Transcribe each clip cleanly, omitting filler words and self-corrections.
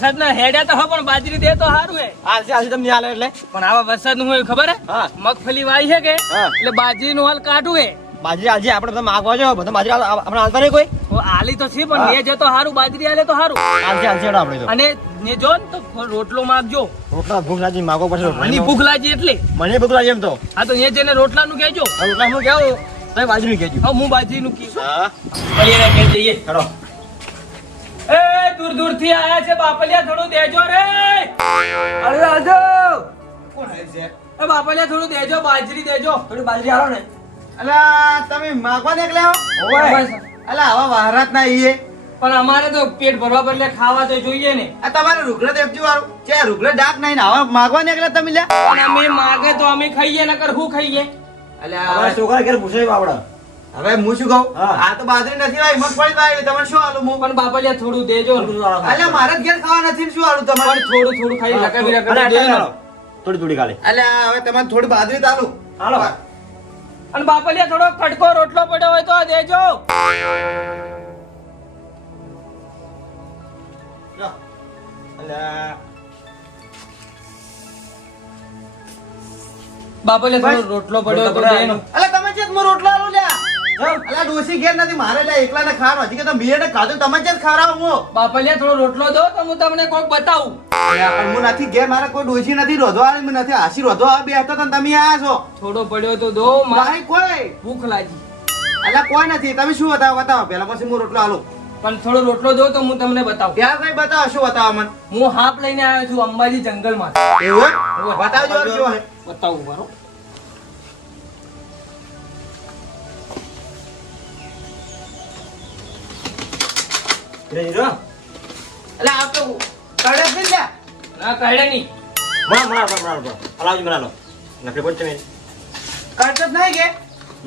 વરસાદના હેડ્યા તો પણ બાજરી દે તો સારું હે. આજે તમને હાલે એટલે પણ આવા વરસાદનું હોય ખબર હે? હા. મગફળી વાવી છે કે એટલે બાજરીનું હાલ કાઢું હે. બાજરી આજે આપણે બધા માગવા જાવ બધા બાજરી આપણે હાલતા નહીં કોઈ આલી તો છે પણ ને જો તો સારું બાજરી આલે તો સારું. આજે આપણે તો અને ને જો ને તો રોટલો માગજો. રોટલા ભૂખ લાગી માગવો પડશે મને ભૂખ લાગી એટલે મને ભૂખ લાગી એમ તો હા તો ને જઈને રોટલાનું કહેજો. રોટલા હું કેવું તમે બાજરી કહેજો. હા હું બાજરીનું કીધું. હા બાપલિયા કહી દઈએ. ચલો એ દૂર દૂર થી આયા છે બાપલિયા થોડું દેજો રે. અરે આજો કોણ આવે છે એ બાપલિયા થોડું દેજો બાજરી દેજો. થોડી બાજરી આલો ને અલા તમે માગવા નીકળ્યા હો બસ. અલા આવા વહારાત ના ઈએ પણ અમારે તો પેટ ભરવા બદલે ખાવા તો જોઈએ ને. આ તમારે રૂગડા દેવજી વાળું છે રૂગડા ડાક નહીં ને આવા માગવા નીકળ્યા તમે લ્યા પણ અમે માગે તો અમે ખાઈએ નકર હું ખાઈએ. અલ્યા છોકરા ઘેર પૂછે બાપડા હવે હું શું કહું હા. આ તો બાજરી નથી આવી મગફળી તો આવી તમને શું આલું હું પણ બાપલિયા થોડું દેજો ને. અલ્યા મારે જ ઘેર ખાવા નથી ને શું આલું પણ તમારે થોડું થોડું ખાઈ લગાવી અને લગાવી આટલા દેજો. કરો. થોડી થોડી કાલે અલ્યા હવે તમારે થોડી બાજરી તો આલું હાલો અને બાપલિયા થોડો કટકો રોટલો પડ્યો હોય તો દેજો. અલ્યા બાપલિયા થોડો રોટલો પડ્યો હોય તો દે ને. અલ્યા તમે છે હું રોટલા આલું લ્યા અલ્યા ડોસી ઘેર નથી મારે લ્યા એકલા ને ખાવાનું હજી કે તમે બીએ ને ખાધું તમે છે ખારાવ હું બાપલિયા થોડો રોટલો દો તો હું તમને કોક બતાવું. અલ્યા, પણ હું નથી ઘેર મારે કોઈ ડોસી નથી રોધવા આવી હું નથી હાસી રોધવા બે હતા તો તમે આયા છો થોડો પડ્યો તો દો. મારે મારે કોઈ ભૂખ લાગી. અલ્યા કોઈ નથી તમે શું બતાવો બતાવો પેલા પછી હું રોટલો આલું પણ થોડો રોટલો દો તો હું તમને બતાવું. ત્યાં કઈ બતાવો શું બતાવો મને હું હાપ લઈને આવ્યો છું અંબાજી જંગલમાં. એવું હે? બતાવજો હવે શું હે. બતાવું બરો. અલ્યા આ તો કડે છે લ્યા ના કાઢે નહીં. મણા હલાવજી મણા લો નકરી પડશે નહીં કડતો જ નહીં કે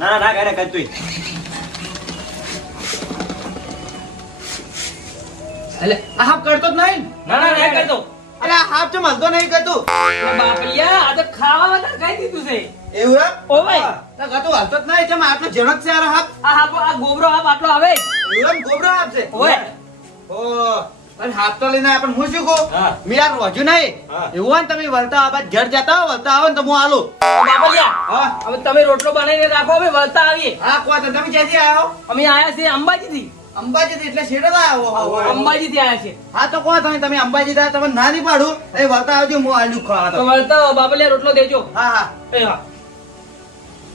ના ના કાઢે કાઢ તું એટલે આ હાફ કરતો જ નહીં ના ના ના કરતો. અરે આ હાફ તો મળતો નહીં કરતું બાપલિયા આ તો ખાવા માટે ખાઈ દીધું છે. એવું હે ઓ ભાઈ. તો કતું હાલતો જ નહીં ચમ આટલો જણક છે આ હાફ આ હાપ આ ગોબરો હાપ આટલો આવે. એવું એમ ગોબરો હાફ છે ઓય. ઓ અને હાફ તો લઈને પણ હું શું કહું હા. મેં યાર રોજ્યું નહીં હા. એવું હોય ને તમે વળતા આ બાદ ઘર જતા હો વળતા આવો ને તો હું આલું બાપલિયા હા હવે તમે રોટલો બનાવીને રાખો અમે વળતા આવીએ. હા કોઈ તો તમે ક્યાંથી આવ્યો અમે આયા છીએ અંબાજીથી. અંબાજી એટલે શેડો ના આવ્યો અંબાજીથી આયા છીએ. હા તો કોઈ તમે અંબાજી થાય તમે ના નહીં પાડું એ વળતા આવજો હું આલુ ખાવા તો તો વળતા બાપલિયા રોટલો દેજો. હા હા એ હા.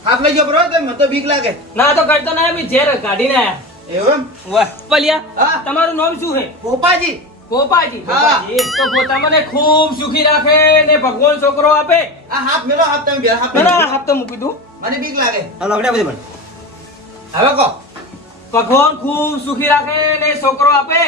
હાફ લઈ ગયો બરોબર તમે મને તો બીક લાગે ના તો કરતો ના અમે ઝેર કાઢીને આયા. એવું એમ બાપલિયા હા તમારું નામ શું છે? પોપાજી ગોપાજી. હા. ગોપાજી. તો તમને ખૂબ સુખી રાખે ને ભગવાન છોકરો આપે. આ હાફ મેલો હાફ તમે બે હાફ ના મેલો. ના હાફ તો મૂકી દઉં. મને બીક લાગે હાલો આપણે બધી પણ હવે કહો ભગવાન ખૂબ સુખી રાખે ને છોકરો આપે.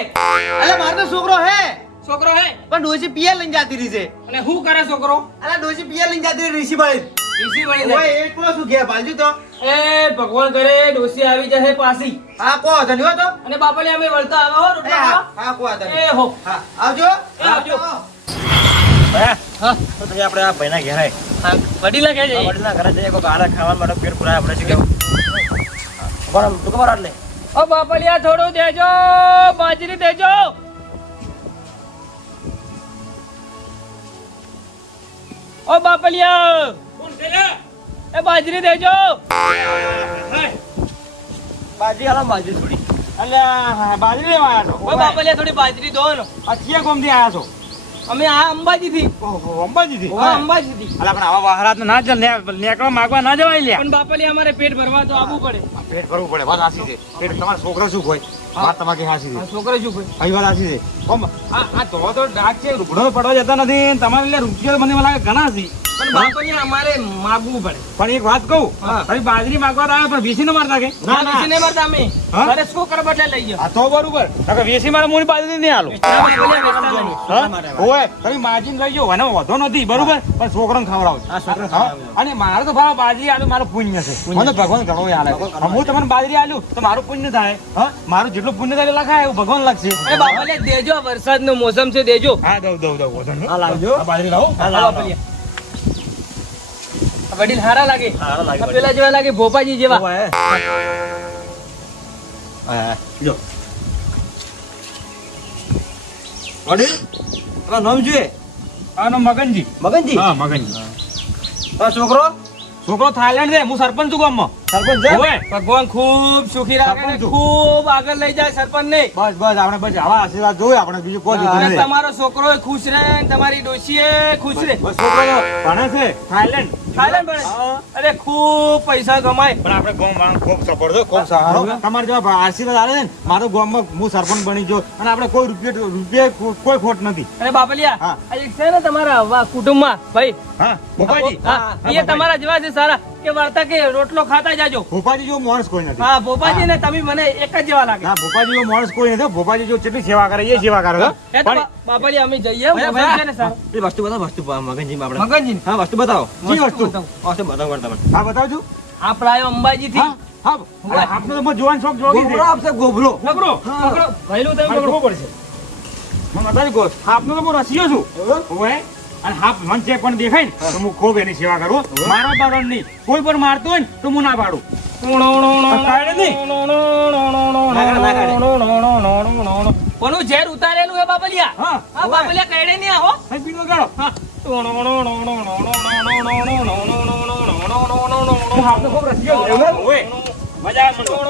અલે મારો તો છોકરો હે છોકરો હે પણ ડોસી પિયર લઈને જાતી રહી છે અને શું કરે છોકરો? અલે ડોસી પિયર લઈને જાતી રહી ઋષિ ભાઈ વીસી બની જાય. ઓય એકલો શું ઘેર પાલજુ તો એ ભગવાન કરે ડોસી આવી જશે પાછી. હા કો ધન્યો તો અને બાપાને અમે વળતા આવે હો એ રોટલા હા ખાવા. હા કો એ ધન્યો હો. હા આવજો એ આવજો. હા તો તમે આપણે આ ભાઈના ઘેર આય હા, વડીલા કહે છે. વડીલના ઘરે જઈએ કોઈ ગાળા ખાવા માટે પેટ પુરાય આપણે શું કેવું બરાબર તું ખબર આટલે ઓ બાપલિયા થોડું દેજો બાજરી દેજો. ઓ બાપલિયા એ બાજરી દેજો. બાજરી હાલો બાજરી થોડી અલ્યા બાજરી લેવા આવ્યા ઓ બાપલિયા થોડી બાજરી દો ને. આ ક્યાં કોમથી આવ્યા છો અમે આ અંબાજીથી. ઓહો અંબાજીથી હા, અંબાજીથી. અલા પણ આવા વહારાત ના જ નેકળવા માંગવા ના જવાય લ્યા પણ બાપલિયા અમારે પેટ ભરવા તો આવવું પડે. પેટ ભરવું પડે વાત હાસી છે પેટ તમારા છોકરો શું હોય વાત તમારી હાસી આ છે છોકરો શું કોઈ? અહીં વાત હાસી છે કોમ આ તો ડાક છે રૂગડો પડવા જતા નથી તમારે એટલે રૂપિયા મને લાગે ઘણા છે પણ બાપલિયા અમારે માગવું પડે. પણ એક વાત કહું હા. હવે બાજરી માંગવા તો આવ્યા પણ વીસી ન મારતા કે ના વીસી નહીં મળતા અમે. હા? ઘરે શું કરો બદલે લઈ જાઓ. આ તો બરોબર નકર વીસી મારે મોની બાજરી નહીં આલો ના, બાપલિયા વેચતા નહીં. હા? ઓય તમે માર્જિન લઈ જાઓ અને વધો નથી બરોબર પણ છોકરાને ખવડાવજો આ છોકરો હા? અને મારે તો ભાવ બાજરી આલું મારું પુણ્ય છે મને ભગવાન ઘણો આલે હું તમને બાજરી આલું તો મારું પુણ્ય થાય હા મારું જેટલું પુણ્ય થાય એટલું લખાય એવું ભગવાન લખશે એ બાપલિયા દેજો વરસાદનો મોસમ છે દેજો. હા દઉં વધો નહીં. હા લાવજો આ બાજરી લાવો હા આ લાવો બાપલિયા. આ વડીલ હારા લાગે. હારા લાગે આ પેલા જેવા લાગે ભોપાજી જેવા. હા જો અડી તમારું નામ જોઈએ આનો મગનજી. મગનજી હા મગનજી. છોકરો છોકરો થાઈલેન્ડ છે. હું સરપંચ છું ગામમાં. સરપંચ છે? ઓય. ભગવાન ખૂબ સુખી રાખે ને ખૂબ આગળ લઈ જાય સરપંચ ને. બસ બસ આપણે બસ આવા આશીર્વાદ જોઈએ આપણે બીજું કોઈ જોતું અને નથી. તમારો છોકરો ખુશ રહે ને તમારી ડોશીએ ખુશ રહે. બસ છોકરો ભણે છે થાઈલેન્ડ. થાઈલેન્ડ ભણે? હા. અરે ખૂબ પૈસા કમાય. પણ આપણે ગામ વાળા ખૂબ સપોર્ટ છે ખૂબ સારો. તમારે જેવા આશીર્વાદ આવે છે ને મારું ગામમાં હું સરપંચ બની ગયો અને આપણે કોઈ રૂપિયા કોઈ ખોટ નથી. અને બાપલિયા હા. આ એક છે ને તમારા કુટુંબમાં ભાઈ હા ભોપાજી. હા, એ તમારા જેવા છે સારા કે વાર્તા કે રોટલો ખાતા જાજો. ભોપાજી જેવો માણસ કોઈ નથી. હા ભોપાજી ને તમે મને એક જ જેવા લાગે. ના ભોપાજી જેવો માણસ કોઈ નથી. ભોપાજી જેવો કેટલી સેવા કરે એ સેવા કરે હો. એ તો બાપલિયા અમે જઈએ મોબાઈલ છે ને સારો. એ વસ્તુ બતાવો વસ્તુ મગનજી આપણે મગનજી હા વસ્તુ બતાવો શી વસ્તુ? વસ્તુ બતાવો તમને હા બતાવજો. આપણા આવ્યો અંબાજી થી. હા હા આપણે તો જોવાનું શોખ જોગી છે. ગોબરો આપશે ગોબરો પકડો પકડો ભઈલું તમે મારે પકડો. જોવું પડશે. મને બતાવી ગો. હાફનો તો હું રસિયો છું. ઓય. અને હાફ મન ચેક પણ દેખાય ને તો હું ખૂબ એની સેવા કરું. મારા બારણ નહીં. કોઈ પણ મારતો હોય ને તો હું ના પાડું. કાઢે નહીં. કોનું ઝેર ઉતારેલું હે બાપલિયા? હા હા બાપલિયા કઈડે નહીં આહો. અહીં પીલો ગાળો. હા હું હાફનો ખૂબ રસિયો છું. એવું? ઓય. મજા આવે મને.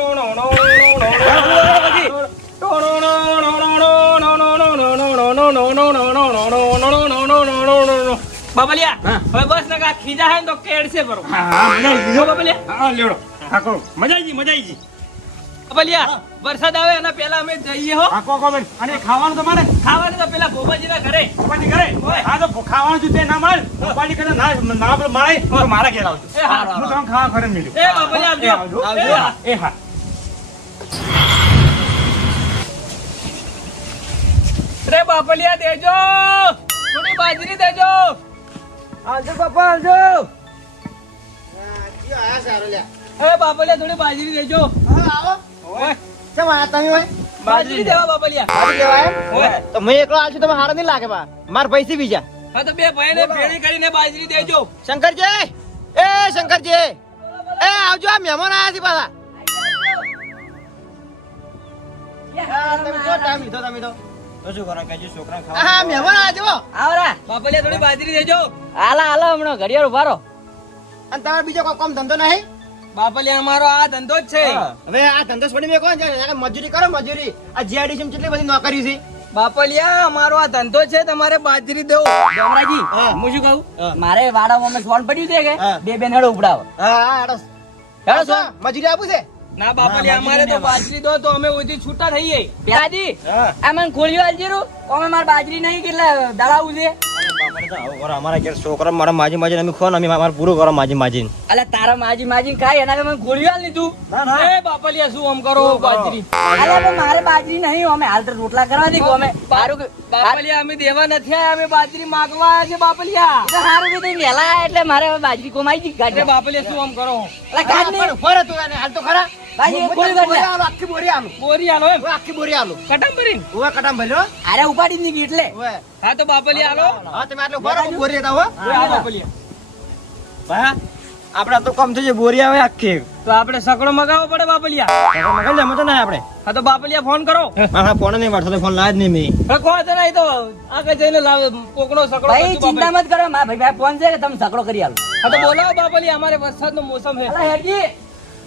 બાપલિયા હા. હવે બસ ને કા ખીજા હે ને તો કેડશે બરો. હા હા મજા આવી જો ગઈ. બાપલિયા હા લેવડો. હા કહો. મજા આવી ગઈ મજા આવી ગઈ. બાપલિયા વરસાદ આવે એના પહેલા અમે જઈએ હો. હા કહો બેન. અને ખાવાનું તમારે ખાવાનું તો પેલા ભોપાજીના ઘરે. ભોપાજી કરે. હા તો ખાવાનું જો તે ના મળે ભોપાજી કરે ના ના મળે તો મારા ઘેર આવજો. એ હા હું તમને ખાવા ખરે મળ્યું. એ બાપલિયા આવજો. આવજો. એ હા. એ હા. રે બાપલિયા દેજો થોડી બાજરી દેજો. આવજો બાપા આવજો એ બાપલિયા થોડી બાજરી દેજો. ઓય, બાજરી દેવા બાપલિયા. ઓય, તો મેં એકલો આવશું તમે હારા નહીં લાગે બા માર પૈસે બીજા હા તો બે ભાઈને ભેળી કરીને બાજરી દેજો. શંકરજી એ શંકરજી એ આવજો આ મહેમાન આયા છે પાછા તમે જો ટાઈમ લીધો તમે તો શું કરો કે છોકરા ખાવા હા મહેમાન આયા છો આવરા બાપલિયા થોડી બાજરી દેજો. હાલા હમણાં ઘડિયાળ ઉભા રહો. અને તમારે બીજો કોઈ કામ ધંધો નહીં બાપલિયા અમારો આ ધંધો જ છે. હવે આ ધંધો છોડી મેં કોણ જાય મજૂરી કરો મજૂરી આ જીઆઈડીસી કેટલી બધી નોકરી છે બાપલિયા અમારો આ ધંધો છે તમારે બાજરી દેવો. ગમરાજી હા. હું શું કહું હા. મારે વાડામાં અમે સોન પડ્યું છે કે હા. બે બેન હેડો ઉપડાવો હા હા હેડો હેડો સોન મજૂરી આપું છે ના બાપલિયા અમારે તો બાજરી દો તો અમે ઓછી છૂટા થઈએ. પેલાજી હા આ મને ખોલ્યું આલજીરું અમે માર બાજરી નહીં કેટલા દળાવું છે અમારા ઘેર છોકરા મારા માજી માજી અમે ખો અમે મારે પૂરું કરો માજી માજી અલે તારા માજી ખાય એના કે મને ખોલ્યું આલ લીધું એ બાપલિયા શું આમ કરો બાજરી? અલે પણ મારે બાજરી નહીં અમે હાલ તો રોટલા કરવા દી અમે સારું બાપલિયા અમે દેવા નથી આયા, અમે બાજરી માંગવા આયા છે બાપલિયા. સારું કીધું વેલા એટલે મારે હવે બાજરી કોમાઈ જી અરે કાઢે બાપલિયા શું આમ કરો? અલે કાઢ નહીં ફરે તું એને હાલ તો ખરા બાજી ખોલી કાઢ લે. આખી બોરી આલું બોરી આલો એમ આખી બોરી આલું કટમ ભરીને? ઓવે કટામ ભર્યો અરે ઉપાડી જ નહીં એટલે ઓવે હા તો બાપલિયા આલો. હા તમે આટલો ફરો બોરી લેતા હો હા બાપલિયા. હા આપડા તો કમ થઈ જાય બોરી આવે આખી તો આપણે સકડો મગાવવો પડે બાપલિયા. મગલ લે મતો ના આપણે હા તો બાપલિયા ફોન કરો. હા ફોન નહીં વાળતો ફોન લાજ નહીં મેં હવે કોઈ તો નહીં તો આગળ જઈને લાવ કોકનો સકડો ભાઈ કરશું ચિંતા બાપલિયા. મત કરો મારા ભાઈ ફોન છે કે તમે ઝઘડો કરી આલો હા તો બોલાવો બાપલિયા, અમારે વરસાદનો મોસમ છે. અલા હેડજી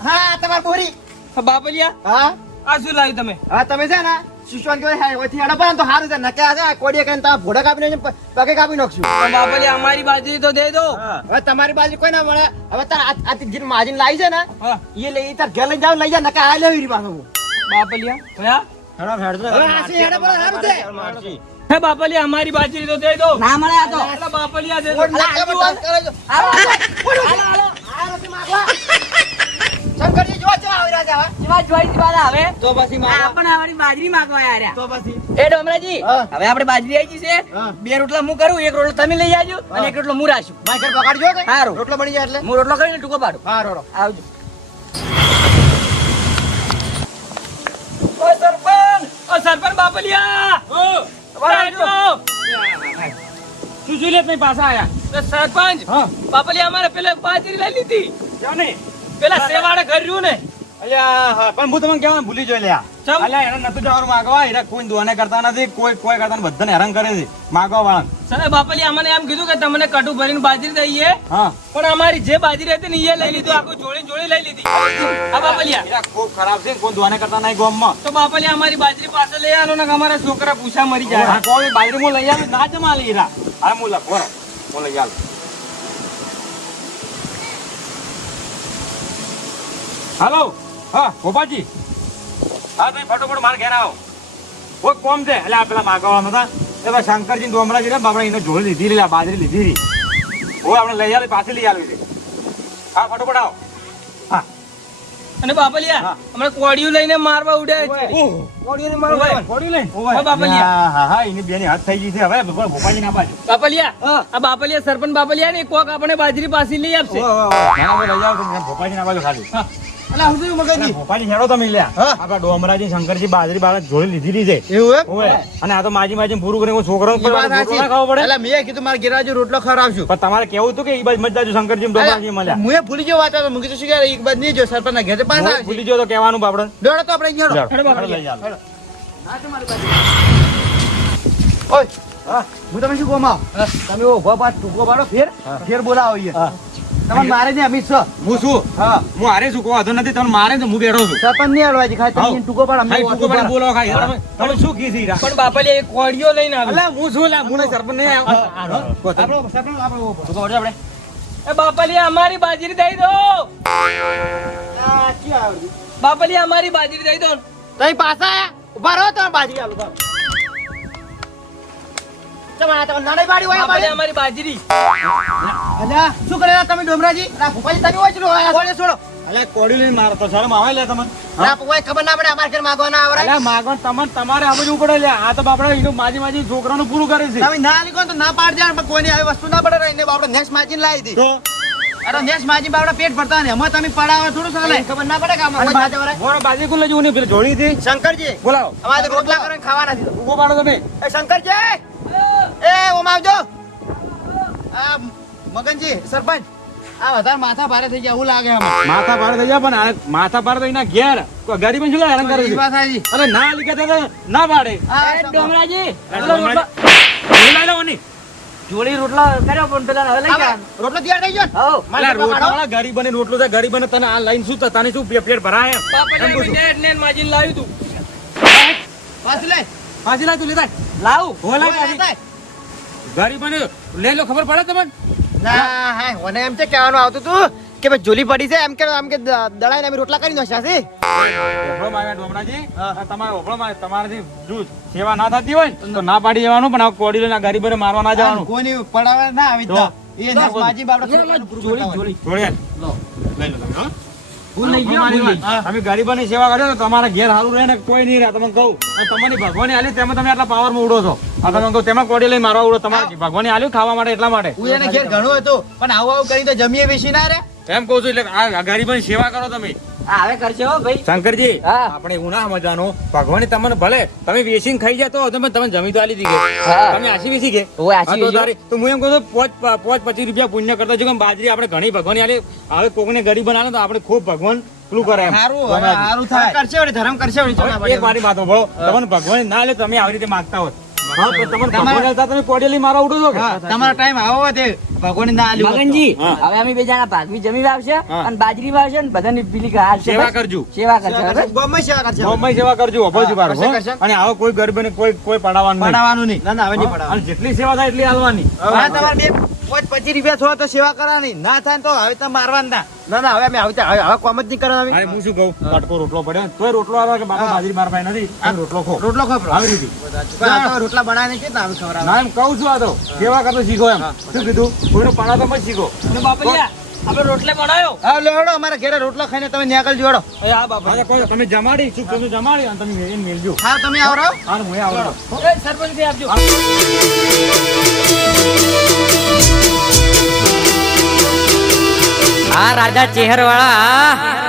હા તમાર બોરી હા, બાપલિયા હા આ શું લાવ્યું તમે? હા તમે છે ને શિશવાન કે ઓથી હેડો પણ તો હારું છે નકે આ છે કોડીએ કરીને તમે ભોડા કાપીને પગે કાપી નાખશું તો બાપલિયા અમારી બાજરી તો દે દો. હવે તમારી બાજુ કોઈ ના મળે હવે તાર આ જે માજીન લાવી છે ને હા એ લઈ તાર ઘેર લઈ જાવ લઈ જા નકે આ લેવી પાછો હું બાપલિયા ભયા હવે હાસી હેડો પણ હારું છે હે બાપલિયા અમારી બાજરી તો દે દો. ના મળે આ તો અલા બાપલિયા દે દો. ઓડ નકે બતાસ કરે છે હાલો હાલો આ નથી માગવા શંકરજી જો ચા આવી રહ્યા છે હવે જીવા જોઈ જીવા હવે તો પછી માગવા આપણ આવડી બાજરી માંગવા આયા તો પછી એ ડોમરાજી હા. હવે આપણે બાજરી આવી છે હા. બે રોટલા હું કરું એક રોટલો તમે લઈ જાજો અને એક રોટલો હું રાશું માર ઘર પકડજો કે હારું. રોટલો બની જાય એટલે હું રોટલો કરીને ટૂંકો પાડું હા રોડો આવજો ઓ સરપંચ! ઓ સરપંચ બાપલિયા! રાજો! શું જોઈ લે તમે પાછા આયા? તો સરપંચ હા બાપલિયા અમારે પેલે બાજરી લઈ લીધી. જાને પેલા સેવાડે ઘર રહ્યું ને અલ્યા હા, પણ હું તમને કહેવાનું ભૂલી જોઈ લ્યા. ચમ? અલ્યા એને નતું જવાનું માગવા, એને કોઈ દોને કરતા નથી, કોઈ કરતા નથી, બધાને હેરાન કરે છે માગવા વાળા. સર બાપલિયા અમને એમ કીધું કે તમને કટુ ભરીને બાજરી દઈએ, હા પણ અમારી જે બાજરી હતી ને એ લઈ લીધું, આખું જોડી લઈ લીધી. આ બાપલિયા એરા ખૂબ ખરાબ છે, કોઈ દોને કરતા નહીં ગામમાં. તો બાપલિયા અમારી બાજરી પાસે લઈ આલો ને કે અમારા છોકરા પૂછા મરી જાય. હા, કોઈ બાજરી હું લઈ આવું ના જમા લઈ રા. હા હું લખો હું લઈ આવું. હાલો હા ગોપાજી, હા તમે ફટોફટ મારા ઘેર આવો. કોઈ કોમ છે એટલે આ પેલા માગવાના હતા એ પેલા શંકરજી ડોમરાજી ને બાપડા એને જોડી લીધી લે, બાજરી લીધી રી. ઓ આપણે લઈ આવી પાછી લઈ આવી છે. હા ફટોફટ આવો. હા અને બાપલિયા હા. હમણાં કોડિયું લઈને મારવા ઉડ્યા છે. કોડીને મારો કોડી લઈ. હા, બાપલિયા. હા હા એની બેની હાથ થઈ ગઈ છે હવે ગોપાજી ના બાજુ. બાપલિયા આ બાપલિયા સરપંચ બાપલિયા ને કોક આપણે બાજરી પાછી લઈ આપશે. લઈ જાવ ગોપાજી ના બાજુ ખાલી. અલા હું શું મગજની ભોપાલી હેડો તમે લ્યા. હા. આપડા ડોમરાજી શંકરજી બાજરી બાજરી જોડી લીધી છે. એવું એમ? ઓય. અને આ તો માજી પૂરું કરીને છોકરાઓ ઈ વાત સાચી. ખાવો પડે. અલા મેં કીધું મારા ઘેરાજુ રોટલો ખવડાવશું. પણ તમારે કેવું હતું કે ઈ બાજુ મત જાજો શંકરજી ડોમરાજી મળ્યા. મુએ ભૂલી ગયો વાત હતો. મું કીધું શું કે એક બાદ નહીં જો સરપંચ ના ઘેર પાછા હું ભૂલી ગયો તો કહેવાનું બાપડે. દોડો તો આપણે અહીંયા હેડો. હેડો બાપલિયા. લઈ જાઓ. ઓય હા હું તમે શું કહો તમે ઉભા પાછ ટૂંકો પાડો ફેર બોલાવો અહીંયા તમને મારે ને અમિત છો હું શું હા હું હારે શું કહો હતો નથી તમને મારે તો હું બેઠો છું. સરપંચ નહીં હલવાજી ખાલી તમે ટૂંકો પાડ ખાઈ ટૂંકો પાડીને બોલો ખાઈ. તમે શું કીધી રા? પણ બાપલિયા એક કોડિયો લઈને આવ્યો. અલા હું શું લા હું નહીં સરપંચ નહીં આવ્યો. આપણો સરપંચ આપણો તો ઓડે આપણે. એ બાપલિયા અમારી બાજરી દઈ દો. બાપલિયા અમારી બાજરી દઈ દો. તઈ પાછા ઉભા રહો તો બાજરી આલો તો તમારા તો નાની બાડી હોય બાપલિયા અમારી બાજરી. અલ્યા શું કરેલા તમે ડોમરાજી ના ભૂપાજી તમે હોય છો આયા છોડો અલા કોડી લઈને મારો તો શરમ આવે લે તમને. ના ભૂપાઈ ખબર ના પડે અમાર ઘર માંગવાના આવરા અલા માગણ તમારે આ બધું પડે લે. આ તો બાપડા એનું માજી છોકરાનું પૂરું કરે છે. તમે ના લીધો તો ના પાડ દે પણ કોઈની આવી વસ્તુ ના પડે એને આપણે નેક્સ્ટ માજીન લાવી દી તો અરે નેક્સ્ટ માજીન બાપડા પેટ ભરતા ને એમાં તમે પડાવો થોડું ચાલે ખબર ના પડે કે આમાં કોઈ ના જવરાય બોરો બાજી કુલ લઈ પેલી જોડી હતી. શંકરજી બોલાવો. અમારે તો રોટલા કરીને ખાવાના છે ઉભો પાડો તમે. એ શંકરજી એ ઓમ આવજો આ મગનજી સરપંચ આ વધારે માથા ભારે થઈ ગયા એવું લાગે આમાં માથા પાર થઈ જાય પણ આ માથા પાર તો એના ઘેર ગરીબ શું હેરાન કરે ઈ છે. વાત સાચી. અરે ના લીધા તો ના પાડે. આ એ ડોમરાજી લઈ લો ઓની. જોડી રોટલા કર્યો પણ પેલા હવે લઈ ગયા. રોટલો તૈયાર થઈ ગયો હઉ. અલા રોટલા ગરીબને રોટલો છે ગરીબને તને આ લાઈન શું તને શું પેટ ભરાય એમ. બાપલિયા મેં નેટ નેટ માજીને લાવ્યું તું. પાછી લે પાછી લાય તું લેતા લાવ. બોલા ઓય, લેતાય. ગરીબને લઈ લો ખબર પડે તમને. ના હા મને એમ છે કહેવાનું આવતું તું કે ભાઈ જોલી પડી છે એમ કે દળાઈને અમે રોટલા કરી નાખ્યા છે ઓફળો માર્યા ડોમરાજી. તમારે ઓફળો મારે તમારાથી જો સેવા ના થતી હોય ને તો ના પાડી જવાનું પણ આ કોડી લઈને આ ગરીબોને મારવા ના જવાનું. કોઈની પડાવે ના આવી તો. એ નેક્સ્ટ માજી બાપડા છોકરાનું પૂરું કરતા હોય. જોડી લઈ લો તમે હો. હું લઈ ગયો, હું લઈ ગયો. તમે ગરીબોની સેવા કરજો ને તમારા ઘેર સારું રહે ને કોઈ નહીં રહે. તમને કહું તમારી ભગવાને આલી તેમાં તમે આટલા પાવરમાં ઉડો છો. આ તમે કહું તેમાં કોડી લઈને મારવા ઉડો. તમારે ભગવાને આલ્યું ખાવા માટે એટલા માટે હું એને ઘેર ઘણું હતું પણ આવું આવું કરી તો જમીએ બેસી ના રે એમ કહું છું. એટલે આ ગરીબોની સેવા કરો તમે. આ હવે કરશે હો ભાઈ. શંકરજી હા. આપણે એવું ના સમજવાનું. ભગવાને તમને ભલે તમે વેચીને ખાઈ જતો હો તો પણ તમે જમી તો આલી દીધી. હા. તમે આછી વેચી કે ઓય આછી હા, તો વેચી. તારી- તો હું એમ કહું છું, પોચ 25 રૂપિયા પુણ્ય કરતા જો કે બાજરી આપણે ઘણી ભગવાન આલી. હવે કોકને ગરીબ બનાવે તો આપણે ખૂબ ભગવાન પેલું કરે એમ. સારું હવે સારું થાય કરશે વળી ધર્મ કરશે વળી ચો ના હવે એક પડે. મારી વાત સાંભળો. તમને ભગવાન ના લે તમે આવી રીતે માંગતા હોત. હા, તો તમને ભગવાન આલતા તમે કોડેલી મારા ઉડો છો કે? હા, તમારો ટાઈમ આવો હોય તે ભગવાન ના આલ્યું હોત તો. મગનજી હા. હવે અમે બે જણા ભાગવી જમી વાવશે હા. અને બાજરી વાવશે ને બધાની પેલી હાલશે સેવા બસ. કરજો. સેવા કરશે હવે. ગમે સેવા કરશે ગોમય સેવા કરજો. અભળજો બાર, કરશે, હો. કરશે. અને આવો કોઈ ગરીબને કોઈ પડાવવાનું નહીં. પડાવવાનું નહીં ના ના હવે નહીં હા, પડાવવાનું અને જેટલી સેવા થાય એટલી આલવાની. હા તમારે બે 25 રૂપિયા છો તો સેવા કરવાની ના થાય ને તો હવે તમે મારવાના ના ના હવે અમે હવે કોમ જ નહીં કરવાનું અરે હું શું કહું, કટકો રોટલો પડ્યો તોય રોટલો આવે કે બાપા હા. બાજરી માર પાસે નથી, તમે રોટલો ખો. રોટલો ખબર આવી રીતે. રોટલા બનાવીને કે ના ખબર ના એમ કહું છું. આ તો સેવા કરતો શીખો એમ. શું કીધું? કોઈનો પડાતો મત શીખો. અને બાપલિયા આપણે રોટલે બનાવ્યો. હા લેવડો અમારા ઘરે રોટલો ખાઈને તમે ન્યાકલ જોડો એ આ બાપલિયા. હા, કોઈ તમે જમાડી શું તમે જમાડી અને તમે એને મેલજો. હા તમે આવરો હા, હું આવડો. એ સરપંચ આપજો. આ રાજા ચેહરવાળા